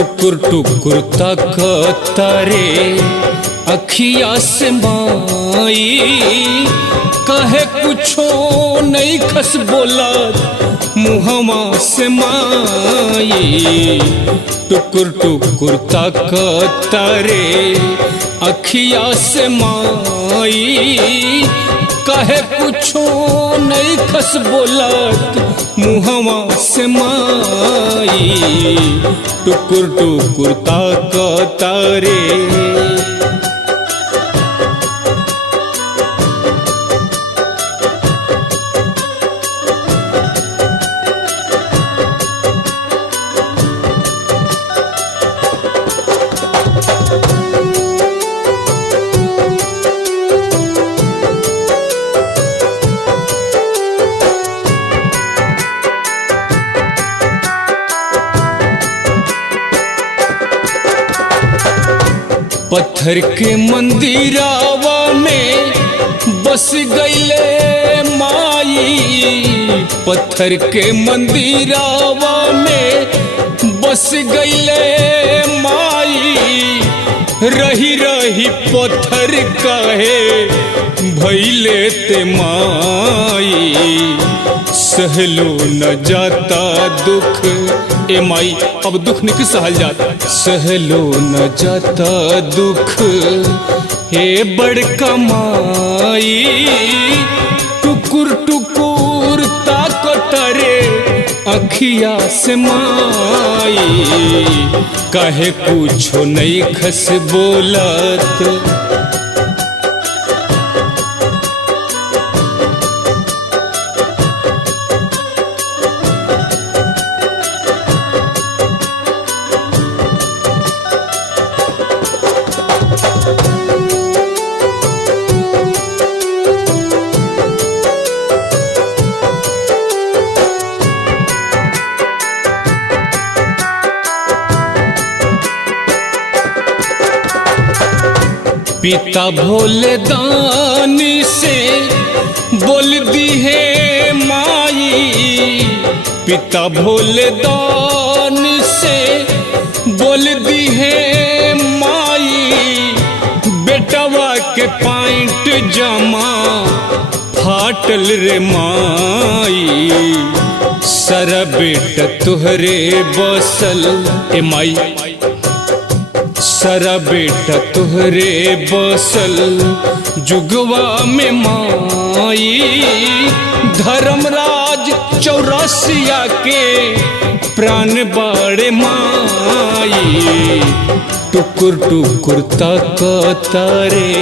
टुकुर टुकुर तारे अखिया से माई, कहे कुछो नहीं खस बोला मुहमा से माई। टुकुर टुकुर तारे अखिया से माई, कहे कुछो नहीं खस बोलत मुहवा से माई। टुकुर टुकुर तारे पत्थर के मंदिरावा में बस गईले माई। पत्थर के मंदिरावा में बस गईले माई। रही रही पत्थर कहे भइले ते माई। सहलो न जाता दुख ए माई, अब दुख नहीं सहल जाता। सहलो न जाता दुख हे बड़का माई। टुकुर टुकुर तारे अखिया से माई, काहे कुछो नहीं खस बोलत। पिता भोले दानी से बोल दी है माई। पिता भोले दानी से बोल दी है माई। बेटवा के पैंट जमा फाटल रे माई। सारा बेटा तुहरे बसल ए माई। सारा बेटा तुहरे बसल जुगवा में माई। धर्मराज चौरसिया के प्राण बाड़े माई। टुकुर टुकुर तारे